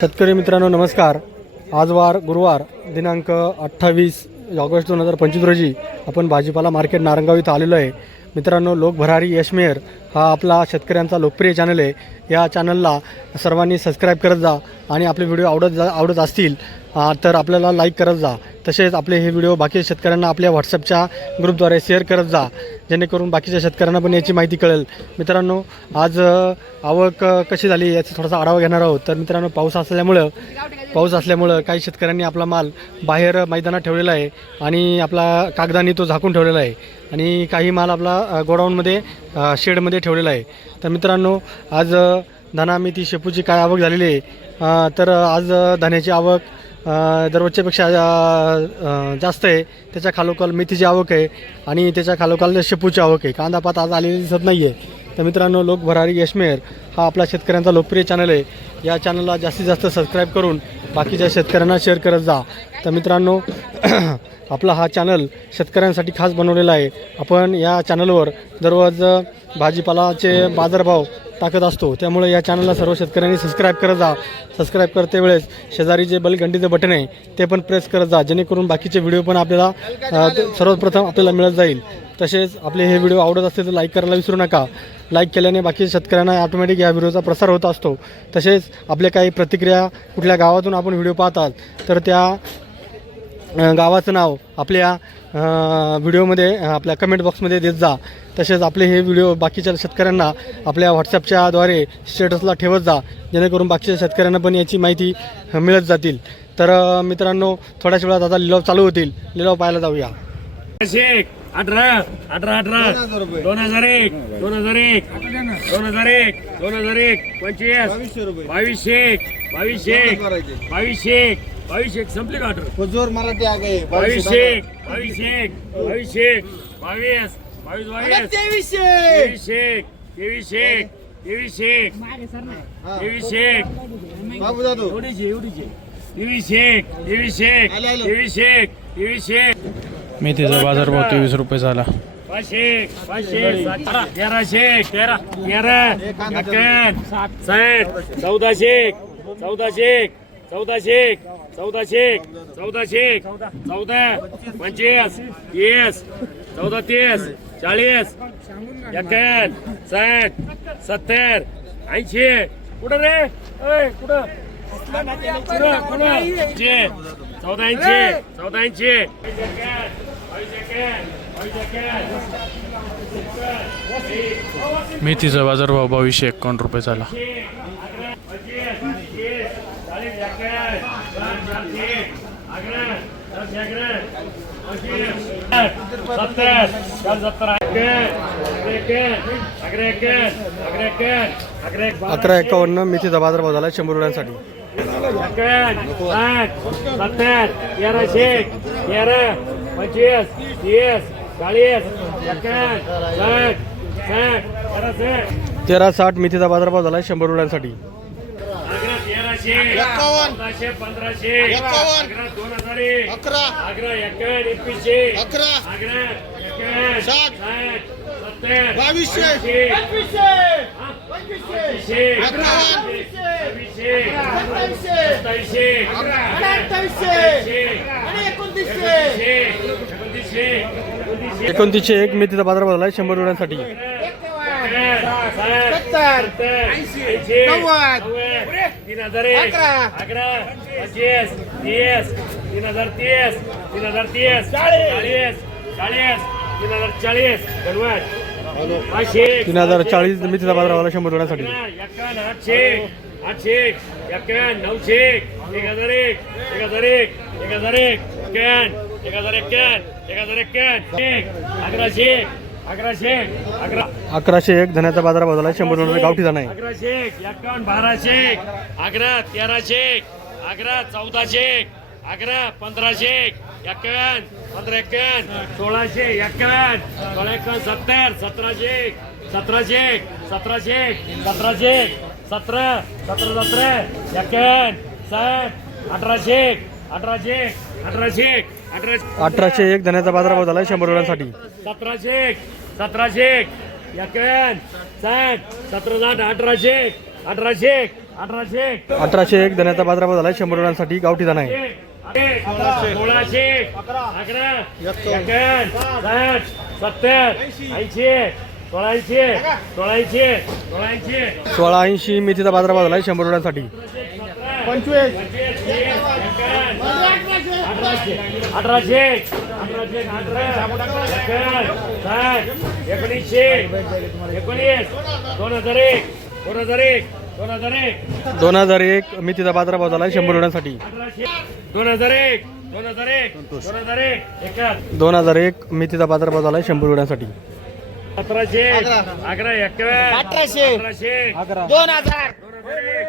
शेतकरी मित्रांनो नमस्कार. आज वार गुरुवार दिनांक अठ्ठावीस ऑगस्ट दोन हजार पंचवीस रोजी आपण भाजीपाला मार्केट नारंगाव इथं आलेलो आहे. मित्रांनो लोकभरारी यशमेर हा आपला शेतकऱ्यांचा लोकप्रिय चॅनल आहे. या चॅनलला सर्वांनी सबस्क्राईब करत जा आणि आपले व्हिडिओ आवडत जा आवडत असतील तर आपल्याला लाईक करत जा. तसेच आपले हे व्हिडिओ बाकी शेतकऱ्यांना आपल्या व्हॉट्सअपच्या ग्रुपद्वारे शेअर करत जा जेणेकरून बाकीच्या शेतकऱ्यांना पण याची माहिती कळेल. मित्रांनो आज आवक कशी झाली याचा थोडासा आढावा घेणार आहोत. तर मित्रांनो पाऊस असल्यामुळं पाऊस असल्यामुळं काही शेतकऱ्यांनी आपला माल बाहेर मैदानात ठेवलेला आहे आणि आपला कागदाने तो झाकून ठेवलेला आहे. आणि काही माल आपला गोडाऊनमध्ये शेडमध्ये ठेवलेला आहे. तर मित्रांनो आज धनामिती धना मेथी शेपूची काय आवक झालेली आहे? तर आज धान्याची आवक दररोजच्यापेक्षा जास्त आहे. त्याच्या खालोखाल मेथीची आवक आहे आणि त्याच्या खालोखाल शेपूची आवक आहे. कांदा पात आज आलेली दिसत नाही आहे तर मित्रांनो लोक भरारी यशमेर हा आपला शेतकऱ्यांचा लोकप्रिय चॅनल आहे. या चॅनलला जास्तीत जास्त सबस्क्राईब करून बाकीच्या शेतकऱ्यांना शेअर करत जा. तर मित्रांनो आपला हा चॅनल शेतकऱ्यांसाठी खास बनवलेला आहे. आपण या चॅनलवर दररोज भाजीपालाचे बाजारभाव टाकत असतो. त्यामुळे या चॅनलला सर्व शेतकऱ्यांनी सबस्क्राईब करत जा. सबस्क्राईब करते वेळेस शेजारी जे बलगंडीचं बटन आहे ते पण प्रेस करत जा. जेणेकरून बाकीचे व्हिडिओ पण आपल्याला सर्वप्रथम आपल्याला मिळत जाईल. तसेच आपले हे व्हिडिओ आवडत असतील तर लाईक करायला विसरू नका. लाईक केल्याने बाकी शेतकऱ्यांना ऑटोमॅटिक या व्हिडिओचा प्रसार होत असतो. तसेच आपले काही प्रतिक्रिया कुठल्या गावातून आपण व्हिडिओ पाहतात तर त्या गावाचं नाव आपल्या व्हिडिओमध्ये आपल्या कमेंट बॉक्समध्ये देत जा. तसेच आपले हे व्हिडिओ बाकीच्या शेतकऱ्यांना आपल्या व्हॉट्सअपच्याद्वारे स्टेटसला ठेवत जा. जेणेकरून बाकीच्या शेतकऱ्यांना पण याची माहिती मिळत जातील. तर मित्रांनो थोड्याच वेळात आता लिलाव चालू होतील. लिलाव पाहायला जाऊया. अठरा अठरा अठरा. दोन हजार एक दोन हजार एक. दोन हजार एक दोन हजार एक. पंचवीस. बावीसशे एक बावीसशे एक बावीसशे एक संपली का अठरा हुजूर मराठी आ गए बावीसशे एक बावीसशे एक बावीसशे एक बावीस बावीस बावीस. तेवीसशे तेवीसशे एक. तेवीसशे तेवीसशे बाबू जाधव एवढीचे एवढीचे तेवीसशे एक तेवीसशे. तेवीसशे तेवीसशे मेथीचा बाजारभाव तेवीस रुपये झाला. पाचशे पाचशे तेराशे तेरा तेरा. साठ चौदाशे. चौदाशे चौदाशे चौदाशे चौदाशे चौदा पंचवीस तीस चौदा तीस चाळीस एकावन्न साठ सत्तर ऐंशी. कुठं रे? कुठं? चौदा ऐंशी. चौदा ऐंशी. मेथीचा बाजारभाव बावीसशे एकावन्न रुपये झाला सत्तर सत्तर अकरा अकरा एकावन्न मेथीचा बाजारभाव झाला शंभर रुपयांसाठी. साठ सत्तर तेराशे तेरा पंचवीस तीस चाळीस एकावन्न साठ तेरा साठ मेथीचा बाजारभाव झाला शंभर रुपयांसाठी. चौदाशे पंधराशे. एकावन्न. अकरा दोन हजार. एक अकरा. अकरा एकावन्न एकवीसशे. अकरा. अकरा एकावन्न साठ. साठ. सत्तर. बावीसशे. हा? पंचवीसशे एकावन्न. सव्वीसशे सत्तावीसशे. अठ्ठावीसशे. एकोणतीसशे. एकोणतीसशे. एक मेथीचा बाजारभाव झाला शंभर रुपयांसाठी. तीन हजार एक अकरा पच्चीस तीस तीन हजार तीस तीन हजार तीस चाळीस. चाळीस तीन हजार चाळीस पाचशे तीन हजार चाळीस मेथीचा बाजारभाव झाला शंभर रुपयांसाठी एकावन्न आठशे आठशे एकावन्न नऊशे एक हजार एक एक हजार एक एक हजार एक एक हजार एक्यावन्न एक हजार एक्यावन्न एक अकराशे अकराशे अकरा. अकराशे एक धन्याचा बाजारभाव झाला शंभर रुपयांचा गावठी जाणं आहे. अकराशे एक एकावन्न बाराशे एक. अकरा तेराशे एक. अकरा चौदाशे एक. अकरा पंधराशे एक. एकावन्न पंधरा एक्यावन्न सोळाशे एकावन्न सोळा एकावन्न सत्तर सतराशे एक. सतराशे एक सतराशे एक. सतराशे एक. सतरा सतरा सतरा. एकावन्न साठ अठराशे एक. अठराशे एक अठराशे एक. अठराशे अठराशे एक धन्याचा बाजारभाव झाला शंभर रुपयांसाठी. सतराशे एक. सतराशे एक. साठ सतरा साठ अठराशे एक. अठराशे एक अठराशे एक. अठराशे एक धन्याचा बाजारभाव झाला शंभर रुपयांसाठी गावठी दाणा आहे. सोळाशे अकरा साठ सत्तर ऐंशी सोळाशे सोळाशे सोळाशे सोळा ऐंशी मेथीचा बाजारभाव झाला शंभर रुपयांसाठी. पंचवीस अठराशे अठराशे एकोणीसशे एकोणीस दोन हजार एक दोन हजार एक दोन हजार एक. दोन हजार एक मेथीचा बाजारभाव झाला शंभर रुपयांसाठी. अठराशे दोन हजार एक दोन हजार एक दोन हजार एक दोन हजार एक मेथीचा बाजारभाव झाला शंभर रुपयांसाठी. सतराशे अकरा एकावन्न अठराशे अठराशे दोन हजार दोन हजार एक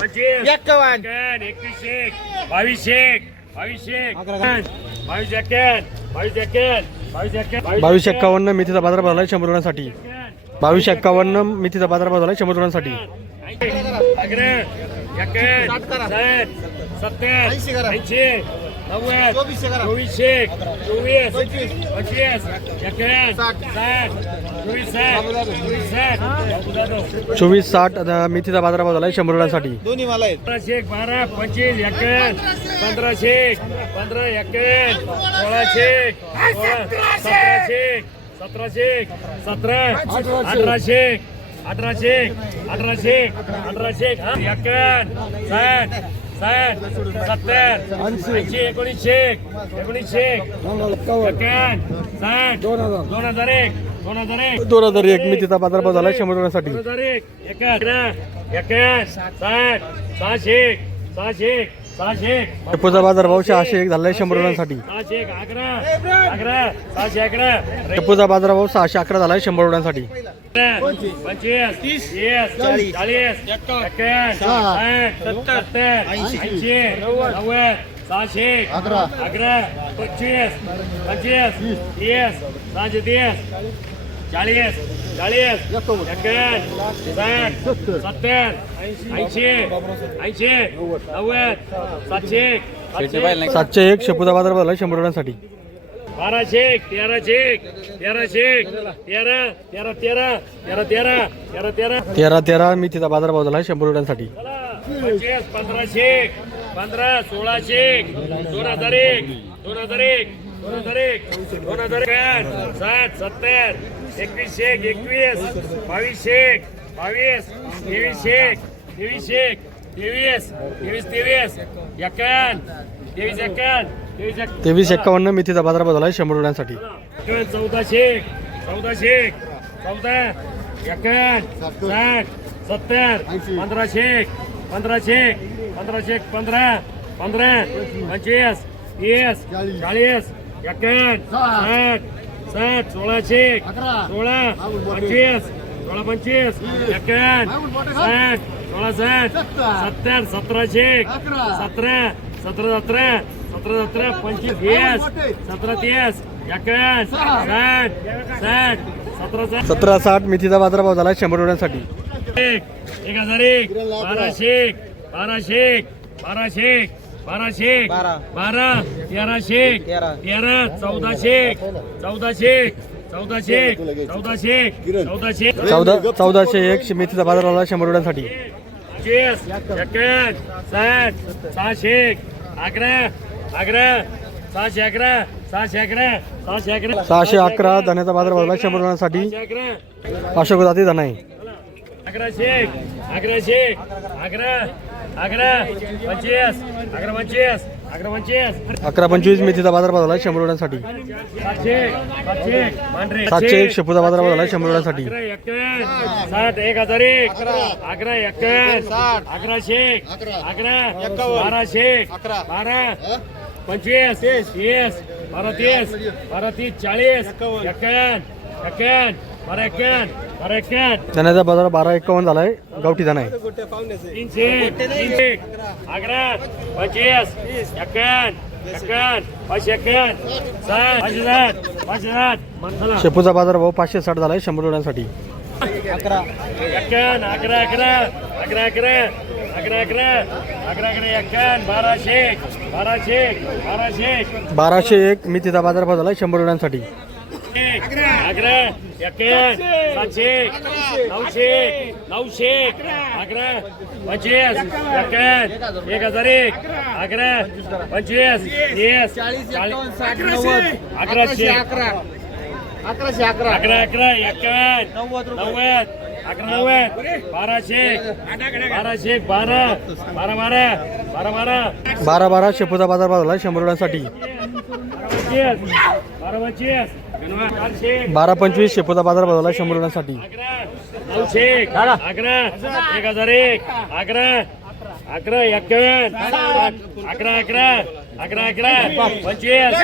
पंचवीस एक्कावन्न एकावन्न एकवीसशे बावीसशे बावीसशे बावीस एक्कावन्न मेथीचा बाजार भरला शंभर रुपयांसाठी बावीस एक्कावन्न मेथीचा बाजार भरला शंभर रुपयांसाठी सत्तर. नव्वद चोवीसशे चोवीस पंचवीस. एकावन्न साठ. साठ चोवीस साठ चोवीस साठ चोवीस साठ मेथीचा बाजारभाव झाला शंभर रुपयांसाठी. दोन्ही मला आहेत. पंधराशे बारा पंचवीस एकावन्न पंधराशे पंधरा एकावन्न सोळाशे सोळा सतराशे सतराशे सतरा अठराशे अठराशे अठराशे अठराशे एकावन्न साठ साठ सत्तर ऐंशी एकोणीसशे एकोणीसशे साठ दोन हजार. एक दोन हजार एक. दोन हजार एक मेथीचा बाजारभाव झाला शंभर रुपयांसाठी. दोन हजार एक एकावन्न एकावन्न साठ सहाशे सहाशे टप्पूचा बाजार भाव सहाशे एक झालाय शंभर रुपयांसाठी. टप्पूचा बाजार भाव सहाशे अकरा झालाय शंभर रुपयांसाठी. सहाशे अकरा. अकरा. पंचवीस. पंचवीस. तीस. सहाशे तीस. चाळीस. चाळीस सत्तर ऐंशी ऐंशी नव्वद सातशे सातशे सातशे एक शेपूचा बाजारभाव झाला शंभर रुपयांसाठी. बाराशे तेराशे तेराशे तेरा तेरा तेरा तेरा तेरा तेरा तेरा. तेरा तेरा मेथीचा बाजारभाव झाला शंभर रुपयांसाठी. पंधराशे पंधरा सोळाशे दोन हजार एक दोन हजार एक. दोन हजार एक दोन हजार आठ सात सत्तर एकवीस एक एकवीस बावीस एक बावीस तेवीस एक तेवीस एक तेवीस तेवीस तेवीस एक्कावन्न तेवीस एक्कावन्न तेवीस तेवीस एक्कावन्न मेथीचा बाजार बदल आहे शंभर रुपयांसाठी. चौदाशे एक चौदाशे एक चौदा एक्कावन्न साठ सत्तर पंधराशे एक पंधराशे एक पंधराशे एक पंधरा पंधरा पंचवीस तीस चाळीस एकावन्न साठ साठ सोळाशे सोळा पंचवीस सोळा पंचवीस एकावन्न साठ सोळा साठ सत्तर. सतराशे सतरा सतरा सतरा सतरा सतरा पंचवीस तीस सतरा तीस एकावन्न साठ साठ सतरा साठ. सतरा साठ मेथीचा बाजारभाव झाला शंभर रुपयांसाठी. एक एक हजार एक बाराशे एक बाराशे एक बाराशे एक. बाराशे एक बारा. तेराशे एक तेरा. चौदाशे एक चौदाशे एक चौदाशे एक चौदाशे एक चौदाशे एक चौदा चौदाशे एक मेथीचा बाजारभाव झाला शंभर रुपयांसाठी. पंचवीस एकावन्न साठ सहाशे एक अकरा अकरा सहाशे अकरा सहाशे अकरा सहाशे अकरा. सहाशे अकरा धन्याचा बाजारभाव झाला शंभर रुपयांसाठी. अशोक जाती धना आहे अकराशे एक अकराशे एक अकरा अकरा पंचवीस मेथीचा बाजार बदलला शंभर रुपयांसाठी. सातशे एक शेपूचा बाजार बदलला शंभर रुपयांसाठी. सात एक हजार एक. अकरा एक्क्याऐंशी अकराशे अकरा बाराशे बारा पंचवीस तीस बारा तीस बारा तीस चाळीस एक्क्याण्णव एक्क्याण्णव एकावन्न एकावन्न धन्याचा बाजार बारा एक्कावन्न झाला आहे. गावठी अकरा पंचवीस एकावन्न एकावन्न पाचशे एकावन्न साठ पाचशे साठ पाचशे साठ. म्हणताना शेपूचा बाजारभाव पाचशे साठ झाला आहे शंभर रुपयांसाठी एकावन्न अकरा अकरा. अकरा अकरा. अकरा अकरा. अकरा अकरा एकावन्न बाराशे बाराशे बाराशे बाराशे एक मेथीचा बाजारभाव झाला आहे शंभर रुपयांसाठी अकरा. एकावन्न सातशे नऊशे नऊशे अकरा अकरा पंचवीस एक्कावन्न एक हजार एक अकरा पंचवीस तीस चाळीस अकराशे. अकरा. अकराशे अकरा. अकरा अकरा एक्कावन्न नव्वद अकरा नव्वद बाराशे बाराशे बारा बारा बारा बारा बारा. बारा बारा शेपूचा बाजार भाव झाला शंभर रुपयांसाठी. पंचवीस बारा पंचवीस बारा पंचवीस शेपूचा बाजार बदलला शंभर रुपयांसाठी अकरा अकरा एक हजार एक अकरा अकरा एक्कावन्न अकरा अकरा अकरा अकरा पंचवीस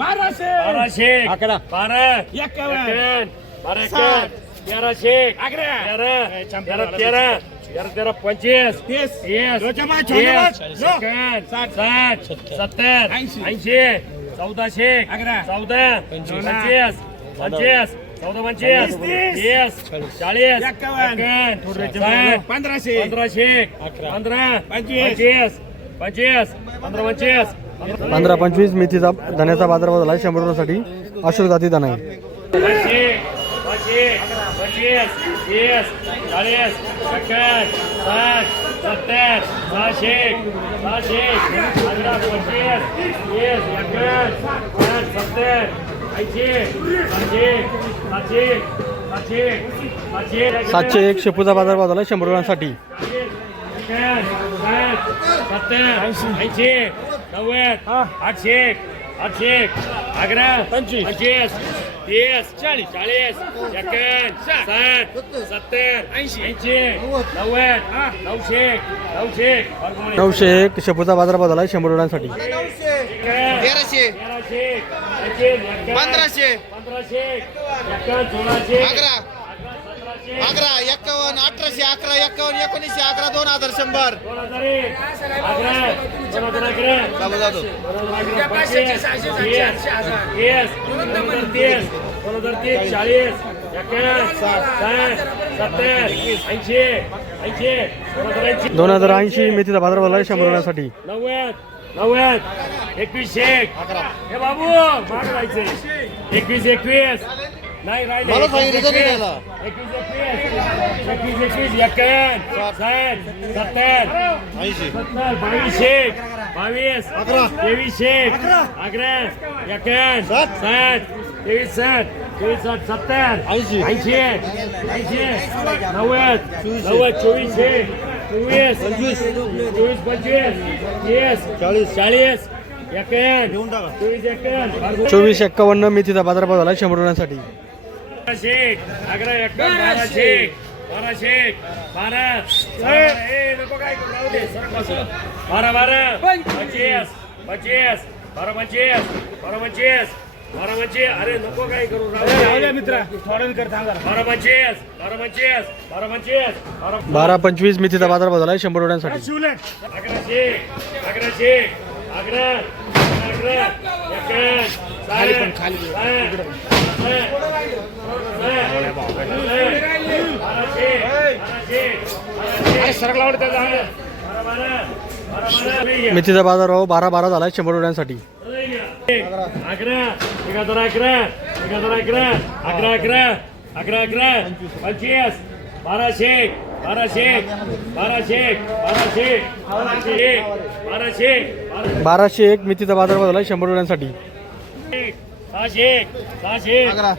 बाराशे बाराशे अकरा बारा एक्कावन्न बारा एक्कावन्न तेराशे तेरा तेरा तेरा तेरा तेरा पंचवीस तीस तीस साठ साठ सत्तर ऐंशी चौदाशे. चौदा. पंचवीस. पंचवीस. चौदा पंचवीस. तीस चाळीस. पंधराशे. पंधराशे. पंधरा. पंचवीस. पंचवीस. पंधरा पंचवीस. पंधरा पंचवीस. मेथीचा धन्याचा बाजार झाला शंभर रुपयांसाठी. अशोक जाती धना आहे. चाळीस. सत्तर. सहाशे. सहाशे. सातशे एक शेपूचा बाजार झाला शंभर रुपयांसाठी आठशे आठशे अकरा पंचवीस. पंचवीस तीस चाळीस चाळीस एक्याण्णव साठ सत्तर ऐंशी. ऐंशी नव्वद नऊशे नऊशे. नऊशे एक शेपूचा बाजार झाला शंभर रुपयांसाठी तेराशे. तेराशे पंधराशे. पंधराशे सोळाशे अकरा एक्कावन्न अठराशे अकरा एक्कावन्न एकोणीसशे अकरा दोन हजार शंभर. दोन हजार एक अकरा दोन हजार अकरा बाबू जाधव दोन हजार तीस चाळीस एक्याण्णव साठ सत्तर ऐंशी ऐंशी दोन हजार ऐंशी दोन हजार ऐंशी मेथीचा बाजार भाव झाला शंभर रुपयांसाठी. नव्वद नव्वद एकवीसशे एक. हे बाबू माग एकवीस एकवीस. नाही राहिले मला सांगितलं एकवीस साठ सत्तर ऐंशी सत्तर बावीसशे बावीस अकरा. अकरा साठ. साठ तेवीस साठ तेवीस साठ सत्तर ऐंशी. ऐंशी ऐंशी नव्वद नव्वद चोवीसशे चोवीस पंचवीस चोवीस पंचवीस तीस चाळीस. चाळीस एक्याण्णव घेऊन टाका. चोवीस चोवीस एक्कावन्न मेथीचा झाला शंभर रुपयांसाठी अकरा एक्कावन्न बाराशे बाराशे बारा ए, नको काय करू, राहू दे, सरक बसा. बारा बारा पंचवीस. पंचवीस. बारा पंचवीस. बारा पंचवीस. बारा पंचवीस. अरे नको काय करू राहू दे. मित्र. बारा पंचवीस. बारा पंचवीस. बारा पंचवीस. बारा बारा पंचवीस. मेथीचा बाजार झाला शंभर रुपयांसाठी. अकराशे अकराशे अकरा एक्याण्णव साठ, साठ, अकरा मेथीचा बाजार भाव बारा बारा झाला शंभर रुपयांसाठी. अकरा अकरा एक हजार अकरा अकरा अकरा अकरा अकरा पंचवीस बाराशे बाराशे बाराशे बाराशे बाराशे बाराशे बाराशे. एक मेथीचा बाजार भाव झाला शंभर रुपयांसाठी. सहाशे सहाशे अकरा.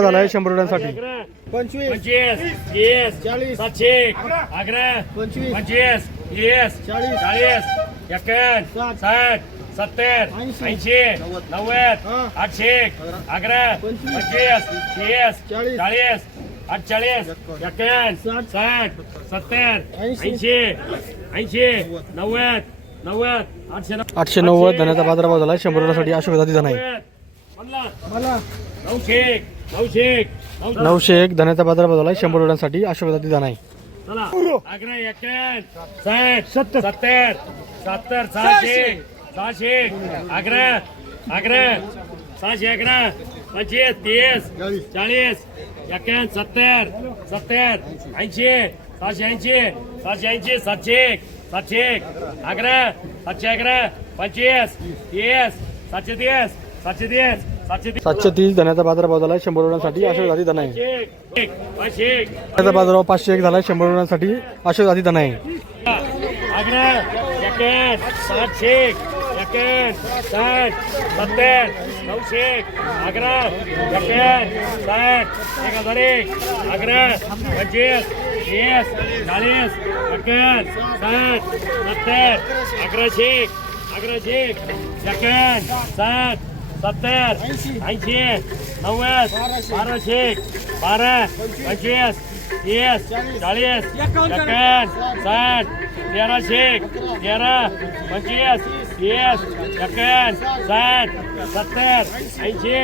झाला आहे शंभर रुपयांसाठी अकरा पंचवीस पंचवीस तीस चाळीस. सातशे अकरा पंचवीस. पंचवीस तीस चाळीस. चाळीस एक्याण्णव साठ सत्तर ऐंशी. नव्वद. आठशे अकरा पंचवीस. पंचवीस तीस चाळीस. चाळीस अठचाळीस एक्याण्णव साठ सत्तर ऐंशी. ऐंशी नव्वद आठशे नव्वद. आठशे नव्वद धन्याचा बाजार भाव झाला. शंभर रुपयांसाठी अशोक जाती धना आहे नऊशे एक धन्याचा बाजार भाव झाला. शंभर रुपयांसाठी अशोक जाती धना आहे सत्तर सत्तर सहाशे सहाशे अकरा अकरा सहाशे अकरा पंचवीस तीस चाळीस. सत्तर सत्तर ऐंशी सहाशे ऐंशी सहाशे ऐंशी सातशे एक. सातशे एक अकरा सातशे अकरा पंचवीस तीस सातशे तीस सातशे तीस सातशे तीस सातशे तीस धन्याचा बाजारभाव झाला शंभर रुपयांसाठी अशोक जाती धना आहे. धन्याचा बाजारभाव पाचशे एक झाला शंभर रुपयांसाठी अशोक जाती धना आहे. अकरा एकावन्न सातशे साठ सत्तर नऊशे अकरा एकावन्न साठ एक हजार एक अकरा पंचवीस तीस चाळीस एकावन्न सात सत्तर अकराशे अकराशे एकावन्न सात सत्तर ऐंशी नव्वद बाराशे बारा पंचवीस तीस चाळीस एकावन्न साठ तेराशे तेरा पंचवीस तीस एकावन्न साठ सत्तर ऐंशी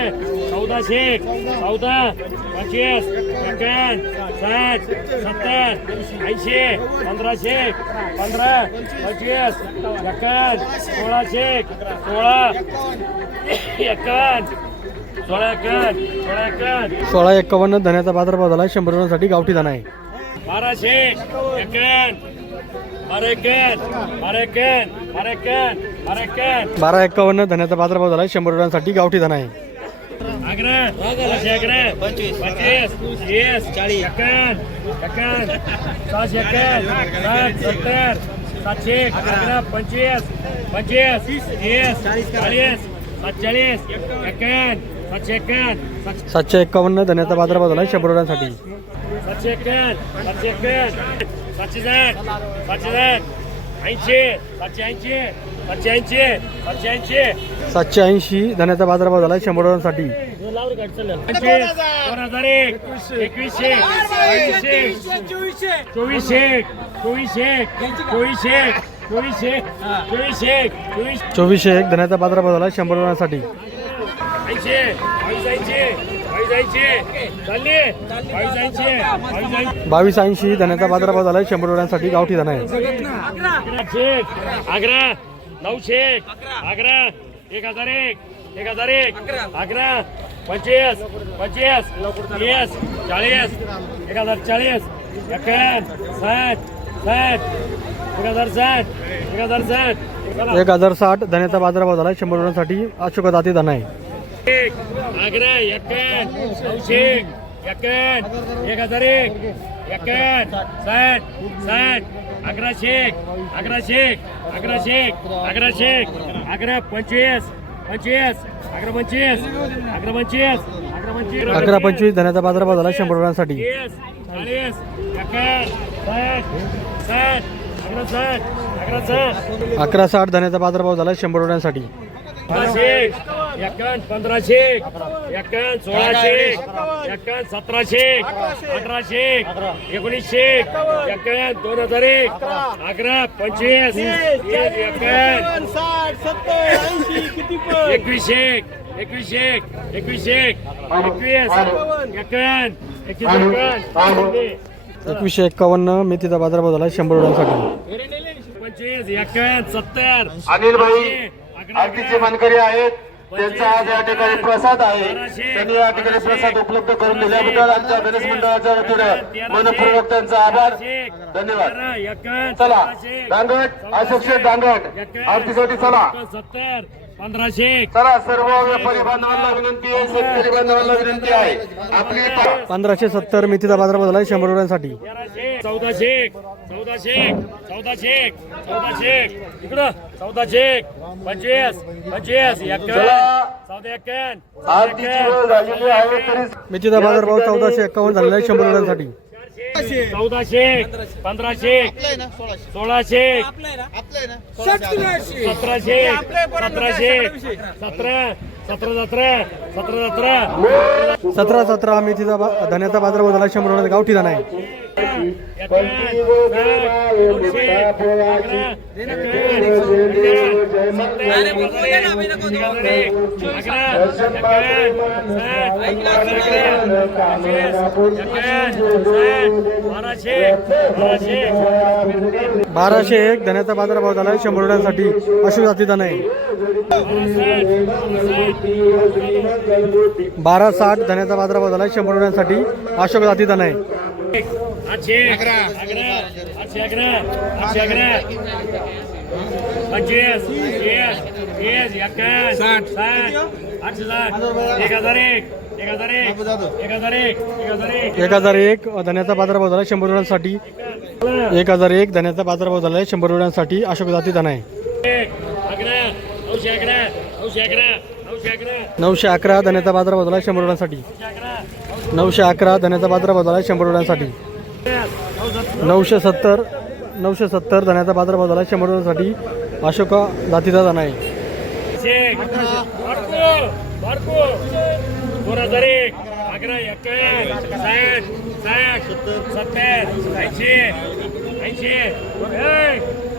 चौदाशे चौदा पंचवीस एकावन्न साठ सत्तर ऐंशी पंधराशे पंधरा पंचवीस एकावन्न सोळाशे सोळा एकावन्न सोळा एक्कावन्न धन्याचा बाजारभाव झाला. शंभर रुपयांसाठी गावठी धना आहे. बाराशे एकावन्न बारा एकावन्न बारा एकावन्न बारा एकावन्न बारा एकावन्न एक्कावन्न धन्याचा बाजारभाव झाला शंभर रुपयांसाठी गावठी धन आहे चाळीस सातशे अकरा पंचवीस पंचवीस तीस चाळीस सातचाळीस एकावन्न सातशे एकावन्न सातशे सातशे एक्कावन्न धन्याचा बाजारभाव झाला शंभर रुपयांसाठी सातशे एकावन्न सातशे एकावन्न सातशे साठ सातशे साठ ऐंशी सातशे ऐंशी सातशे ऐंशी धन्याचा बाजारभाव झाला शंभर रुपयांसाठी पंचवीस दोन हजार. एक एकवीसशे. चोवीसशे. चोवीसशे चोवीसशे चोवीसशे चोवीसशे चोवीस चोवीसशे एक धन्याचा बाजारभाव झाला. शंभर रुपयांसाठी बावीस ऐंशी धन्याचा बाजारभाव झाला शंभर रुपयांसाठी गावठी धना आहे. नऊशे अकरा. एक हजार एक. एक हजार एक. अकरा. पंचवीस. पंचवीस. तीस. चाळीस. एक हजार चाळीस. एकावन्न साठ. साठ. एक हजार साठ. एक हजार साठ. एक हजार साठ. धन्याचा बाजारभाव झाला. शंभर रुपयांसाठी अशोक जाती धना आहे एक. अकरा एकावन्न नऊशे एकावन्न एक हजार एक. एकावन्न साठ. साठ. अकराशे अकराशे अकराशे अकराशे अकरा पंचवीस पंचवीस अकरा पंचवीस अकरा पंचवीस अकरा पंचवीस. अकरा पंचवीस धन्याचा बाजारभाव झाला शंभर रुपयांसाठी. चाळीस अकरा अकरा साठ अकरा साठ धन्याचा बाजारभाव झाला शंभर रुपयांसाठी. पंधराशे एकावन्न पंधराशे एकावन्न सोळाशे एकावन्न. सतराशे अठराशे. एकोणीसशे एकावन्न. दोन हजार एक अकरा. पंचवीस एक एकावन्न साठ सत्तर ऐंशी किती पण. एकवीसशे एकवीसशे एकवीसशे एकवीस एकावन्न. एकवीस एकावन्न एकवीसशे एक्कावन्न मेथीचा बाजारभाव झाला शंभर रुपयांसाठी पंचवीस एकावन्न सत्तर अनिल भाई मानकरी आहेत. त्यांचा आज या ठिकाणी प्रसाद आहे. त्यांनी या ठिकाणी प्रसाद उपलब्ध करून दिल्याबद्दल आमच्या गणेश मंडळाच्या वतीनं मनपूर्वक त्यांचा आभार. धन्यवाद. चला दांगट अशोक शेठ दांगट. आरतीसाठी चला. सत्तर पंधराशे चला सर्व व्यापारी बांधवांना विनंती आहे शेतकरी बांधवांना विनंती आहे. आपली पंधराशे सत्तर मेथीचा बाजारभाव झाला शंभर रुपयांसाठी चौदाशे चौदाशे चौदाशे चौदाशे इकडं चौदाशे पंचवीस पंचवीस चौदा तरी मेथीचा बाजारभाव चौदाशे एक्कावन्न झालेला आहे शंभर रुपयांसाठी चौदाशे. पंधराशे. सोळाशे. सतराशे. सतराशे. सतरा. सतरा सतरा. सतरा सतरा. सतरा सतरा मेथीचा बा- धन्याचा झाला. शंभर रुपयांचा गावठी धना आहे. बाराशे एक धन्याचा बाजारभाव झाला आहे शंभर रुपयांसाठी. अशोक जाती धन आहे. बारा साठ धन्याचा बाजारभाव झाला आहे शंभर रुपयांसाठी. अशोक जाती धन आहे. पंचवीस साठ. साठ. आठशे साठ एक हजार एक. एक हजार एक. एक हजार एक. एक हजार एक. एक हजार एक धन्याचा बाजारभाव झाला शंभर रुपयांसाठी. एक हजार एक धन्याचा बाजारभाव झाला आहे शंभर रुपयांसाठी. अशोक जाती धना आहे. नऊशे अकरा नऊशे अकरा नऊशे अकरा नऊशे अकरा धन्याचा बाजारभाव झाला आहे शंभर रुपयांसाठी. नऊशे अकरा धन्याचा बाजारभाव झाला आहे शंभर रुपयांसाठी. नऊशे सत्तर नऊशे सत्तर धन्याचा बाजारभाव झाला. आहे शंभर रुपयांसाठी अशोक जातीचा धना आहे. दोन हजार एक अकरा साठ साठ सत्तर ऐंशी ऐंशी.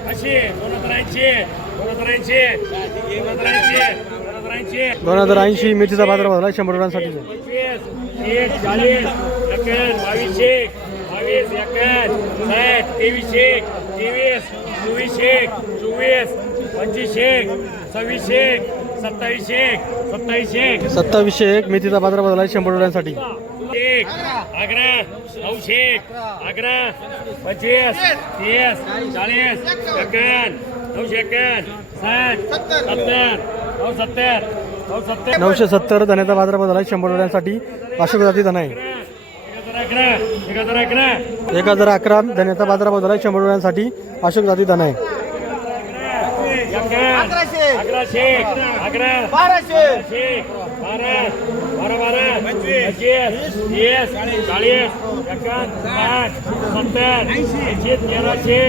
ऐंशी दोन हजार ऐंशी दोन हजार ऐंशी दोन हजार ऐंशी दोन हजार ऐंशी. दोन हजार ऐंशी मेथीचा बाजारभाव झाला आहे शंभर रुपयांसाठी चाळीस बावीसशे. बावीस एक्कावन्न साठ तेवीसशे तेवीस चोवीसशे चोवीस पंचवीसशे सव्वीसशे सत्तावीसशे सत्तावीसशे सत्तावीसशे एक मेथीचा झाला आहे शंभर रुपयांसाठी एक अकरा नऊशे अकरा पंचवीस तीस चाळीस एक्कावन्न नऊशे एक्कावन्न साठ सत्तर नऊ सत्तर नऊ सत्तर नऊशे सत्तर धन्याचा बाजारभाव झाला आहे शंभर रुपयांसाठी अशोक जाती धना आहे एक हजार अकरा धन्याचा बाजारभाव झाला आहे शंभर रुपयांसाठी अशोक जाती धना आहे. अकराशे. अकराशे. अकरा. बाराशे. बाराशे. बारा बारा बारा पंचवीस तीस चाळीस एकावन्न साठ सत्तर ऐंशी तेराशे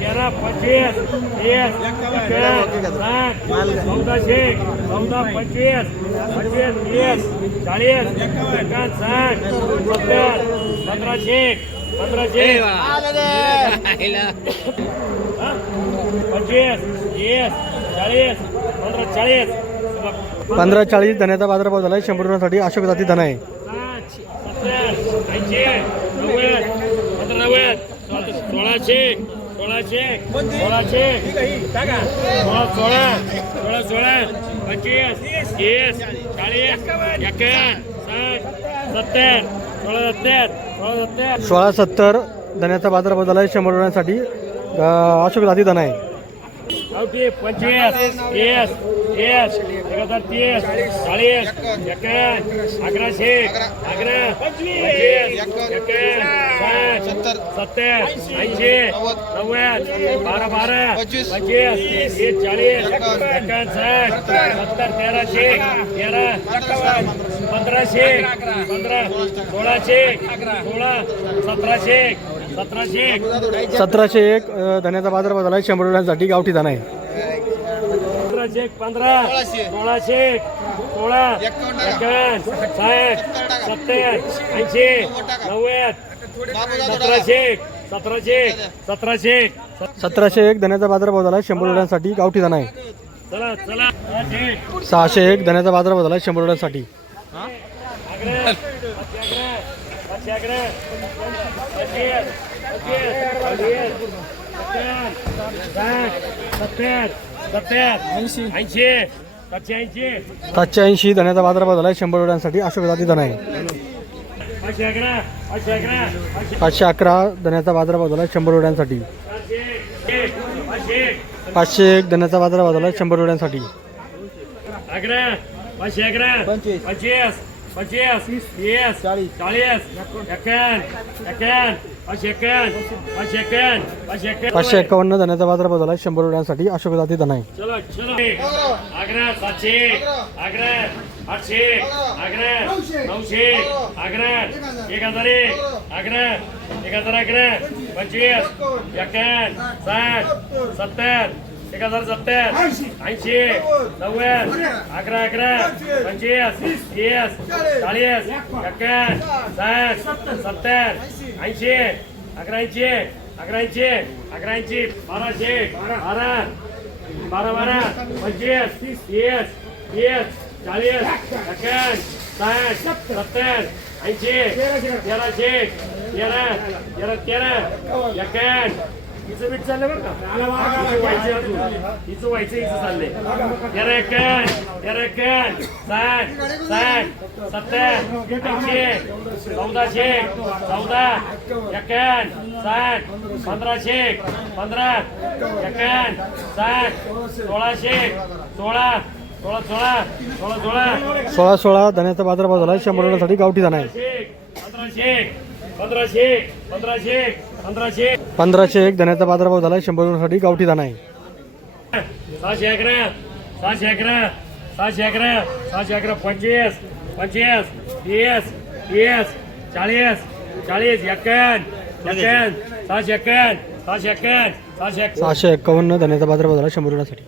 तेरा पंचवीस तीस एकावन्न साठ चौदाशे चौदा पंचवीस पंचवीस तीस चाळीस एकावन्न साठ सत्तर पंधराशे पंधराशे हा? पंचवीस तीस चाळीस पंधरा चाळीस पंधरा चाळीस धन्याचा बाजारभाव झाला आहे शंभर रुपयांसाठी अशोक जाती धना आहे. सोळाशे सोळाशे सोळाशे सोळा सोळा सोळा सोळा पंचवीस तीस चाळीस सत्तर सोळा सत्तर सोळा सत्तर. सोळा सत्तर धन्याचा बाजारभाव झाला आहे शंभर रुपयांसाठी अशोक जाती धना आहे. पंचवीस तीस तीस एक हजार तीस चाळीस एकावन्न अकराशे अकरा पंचवीस एकावन्न साठ सत्तर ऐंशी नव्वद बारा बारा पंचवीस. पंचवीस तीस चाळीस एकावन्न साठ सत्तर तेराशे तेरा पंधराशे पंधरा सोळाशे सोळा सतराशे सतराशे सतराशे एक धन्याचा झाला आहे शंभर रुपयांसाठी गावठी धना आहे पंधराशे पंधरा सोळाशे. सोळाशे सोळा एकावन्न साठ सत्तर ऐंशी नव्वद सतराशे सतराशे सतराशे सतराशे एक धन्याचा बाजारभाव झाला शंभर रुपयांसाठी गावठी धना आहे चला चला सहाशे. एक धन्याचा बाजारभाव झाला शंभर रुपयांसाठी सत्तर सातशे ऐंशी धन्याचा बाजारभाव झाला आहे शंभर रुपयांसाठी अशोक जाती धना आहे पाचशे अकरा धन्याचा बाजारभाव झाला आहे शंभर रुपयांसाठी. पाचशे एक धन्याचा बाजारभाव झाला आहे शंभर रुपयांसाठी. अकरा पाचशे अकरा पंचवीस. तीस चाळीस. चाळीस एकावन्न एकावन्न पाचशे धन्याचा बाजारभाव झाला आहे. शंभर रुपयांसाठी अशोक जाती चलो चलो. अकरा सातशे अकरा आठशे अकरा नऊशे अकरा एक हजार एक अकरा एक हजार अकरा पंचवीस एकावन्न साठ सत्तर एक हजार सत्तर ऐंशी नव्वद अकरा अकरा पंचवीस. तीस चाळीस. एकावन्न साठ सत्तर. ऐंशी. अकरा ऐंशी अकरा ऐंशी अकरा ऐंशी बाराशे बारा बारा बारा पंचवीस तीस तीस तीस चाळीस एकावन्न साठ सत्तर ऐंशी तेराशे तेरा तेरा तेरा एकावन्न हिचं बीट चाललंय बरं का? व्हायचं अजून. हिचं व्हायचं हिचं चाललंय. तेरा एक्कन तेरा एक्कन साठ साठ सत्तर ऐंशी चौदाशे चौदा एक्कन साठ पंधराशे पंधरा एक्कन साठ सोळाशे सोळा सोळा सोळा सोळा सोळा. सोळा सोळा धन्याचा बाजारभाव झाला शंभर रुपयासाठी गावठी धना आहे. पंधराशे पंधराशे पंधराशे पंधराशे. पंधराशे एक धन्याचा बाजारभाव झाला शंभर रुपयासाठी गावठी धना आहे. सहाशे अकरा सहाशे अकरा सहाशे अकरा सहाशे अकरा पंचवीस पंचवीस तीस तीस चाळीस चाळीस एक्कावन्न सहाशे एक्कावन्न सहाशे एक्कावन्न सहाशे एक्कावन्न सहाशे एक्कावन्न धन्याचा बाजारभाव झाला शंभर रुपयासाठी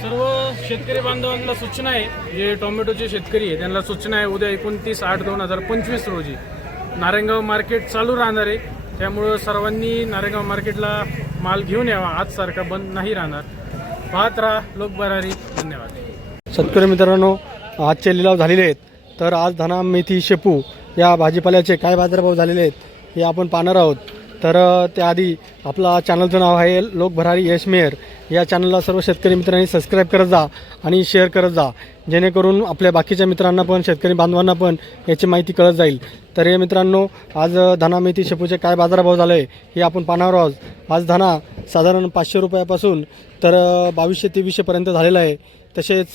सर्व शेतकरी बांधवांना सूचना आहे जे टोमॅटोचे शेतकरी आहे त्यांना सूचना आहे उद्या एकोणतीस आठ दोन हजार पंचवीस रोजी नारायणगाव मार्केट चालू राहणार आहे. त्यामुळं सर्वांनी नारायणगाव मार्केटला माल घेऊन यावा. आजसारखा बंद नाही राहणार. पाहत राहा लोक बरारी धन्यवाद. शेतकरी मित्रांनो आजचे लिलाव झालेले आहेत. तर आज धना मेथी शेपू या भाजीपाल्याचे काय बाजारभाव झालेले आहेत हे आपण पाहणार आहोत. तर त्याआधी आपला चॅनलचं नाव आहे लोकभरारी यश मेयर. या चॅनलला सर्व शेतकरी मित्रांनी सबस्क्राईब करत जा आणि शेअर करत जा. जेणेकरून आपल्या बाकीच्या मित्रांना पण शेतकरी बांधवांना पण याची माहिती कळत जाईल. तर हे मित्रांनो आज धना मेथी शेपूचे काय बाजारभाव झाले हे आपण पाहणार आहोत. आज धना साधारण पाचशे रुपयापासून तर बावीसशे तेवीसशेपर्यंत झालेला आहे. तसेच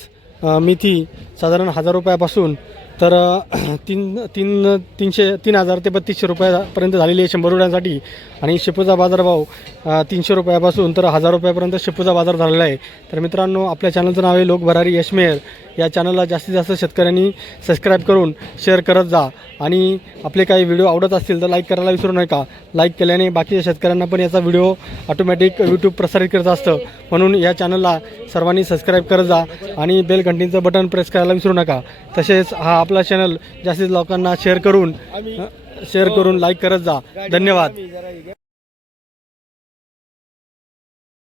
मेथी साधारण हजार रुपयापासून तर तीन तीन तीनशे तीन हजार ते बत्तीसशे रुपयापर्यंत झालेली आहे शंभर रुपयांसाठी आणि शेपूचा बाजारभाव तीनशे रुपयापासून तर हजार रुपयापर्यंत शेपूचा बाजार झालेला आहे. तर मित्रांनो आपल्या चॅनलचं नाव आहे लोक भरारी यशमेर या चॅनलला जास्तीत जास्त शेतकऱ्यांनी सबस्क्राईब करून शेअर करत जा. आणि आपले काही व्हिडिओ आवडत असतील तर लाईक करायला विसरू नका. लाईक केल्याने बाकीच्या शेतकऱ्यांना पण याचा व्हिडिओ ऑटोमॅटिक यूट्यूब प्रसारित करत असतं. म्हणून या चॅनलला सर्वांनी सबस्क्राईब करत जा. आणि बेल घंटीचं बटन प्रेस करायला विसरू नका. तसेच हा आपला चॅनल जास्तीत लोकांना शेअर करून शेअर करून लाईक करत जा. धन्यवाद.